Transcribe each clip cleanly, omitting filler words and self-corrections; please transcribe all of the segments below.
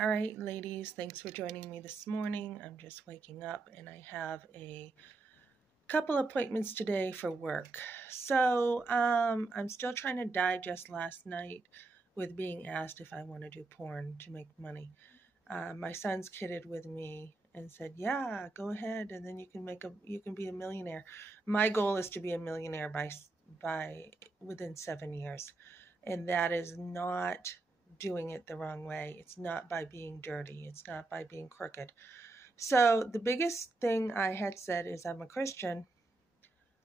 All right, ladies, thanks for joining me this morning. I'm just waking up and I have a couple appointments today for work. So I'm still trying to digest last night with being asked if I want to do porn to make money. My son's kidded with me and said, "Yeah, go ahead, and then you can be a millionaire." My goal is to be a millionaire by within 7 years, and that is not doing it the wrong way. It's not by being dirty. It's not by being crooked. So the biggest thing I had said is I'm a Christian.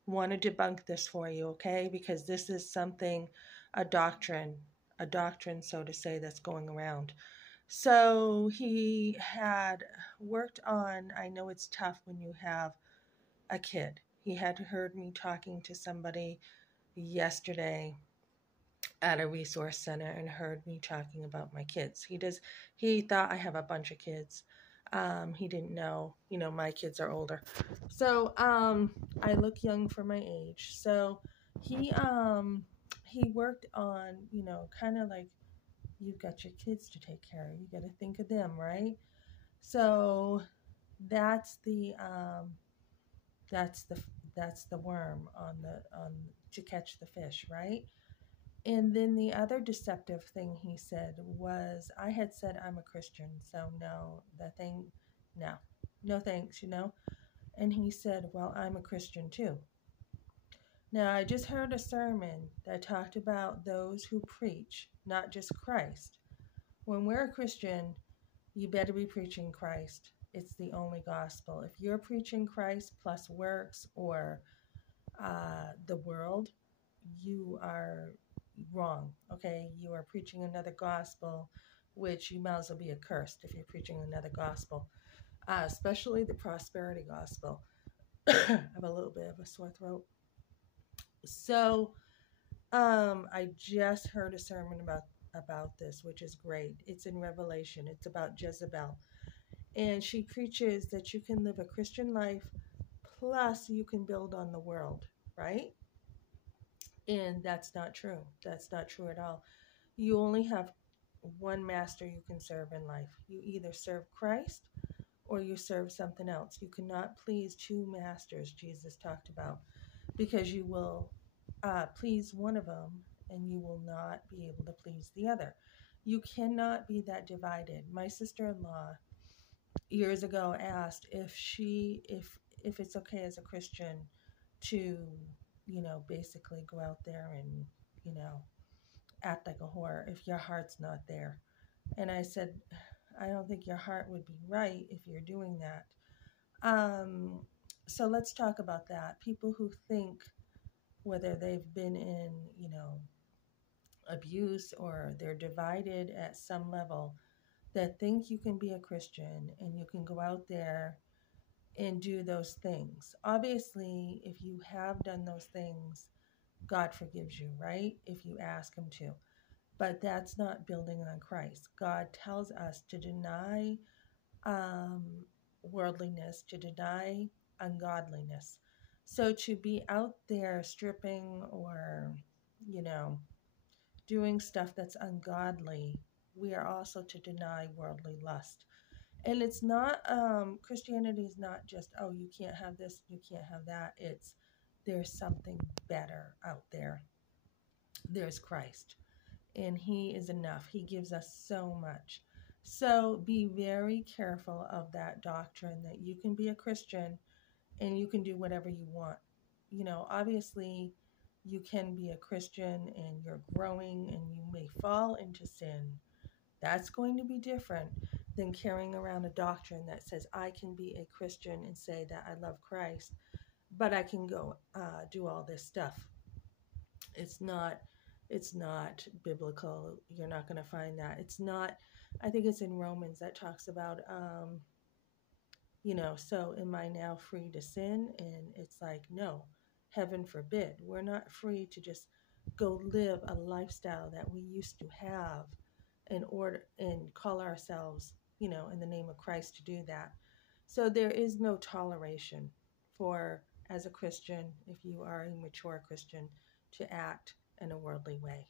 Want to debunk this for you, okay? Because this is something, a doctrine, so to say, that's going around. So he had worked on, I know it's tough when you have a kid. He had heard me talking to somebody yesterday at a resource center and heard me talking about my kids. He thought I have a bunch of kids. He didn't know, my kids are older. So I look young for my age. So he worked on, kind of like, you've got your kids to take care of. You got to think of them, right? So that's the um, that's the that's the worm on to catch the fish, right? And then the other deceptive thing he said was I had said I'm a Christian, so no, no thanks. And he said, well, I'm a Christian too. Now I just heard a sermon that talked about those who preach, not just Christ. When we're a Christian, you better be preaching Christ. It's the only gospel. If you're preaching Christ plus works or the world, you are wrong, okay? You are preaching another gospel, which you might as well be accursed if you're preaching another gospel, especially the prosperity gospel. I have a little bit of a sore throat. So, I just heard a sermon about this, which is great. It's in Revelation. It's about Jezebel. And she preaches that you can live a Christian life plus you can build on the world, right? And that's not true. That's not true at all. You only have one master you can serve in life. You either serve Christ or you serve something else. You cannot please two masters, Jesus talked about, because you will please one of them and you will not be able to please the other. You cannot be that divided. My sister-in-law years ago asked if it's okay as a Christian to, basically go out there and, you know, act like a whore if your heart's not there. And I said, I don't think your heart would be right if you're doing that. Um, so let's talk about that. People who think whether they've been in, abuse or they're divided at some level that think you can be a Christian and you can go out there and do those things. Obviously, if you have done those things, God forgives you, right? If you ask Him to. But that's not building on Christ. God tells us to deny um, worldliness, to deny ungodliness. So to be out there stripping or, you know, doing stuff that's ungodly, we are also to deny worldly lust. And it's not, Christianity is not just, oh, you can't have this, you can't have that. It's, there's something better out there. There's Christ, and He is enough. He gives us so much. So be very careful of that doctrine that you can be a Christian and you can do whatever you want. Obviously, you can be a Christian and you're growing and you may fall into sin. That's going to be different than carrying around a doctrine that says I can be a Christian and say that I love Christ, but I can go do all this stuff. It's not biblical. You're not going to find that. It's not, I think it's in Romans that talks about so am I now free to sin? And it's like, no, heaven forbid. We're not free to just go live a lifestyle that we used to have in order and call ourselves, in the name of Christ to do that. So there is no toleration for, as a Christian, if you are a mature Christian, to act in a worldly way.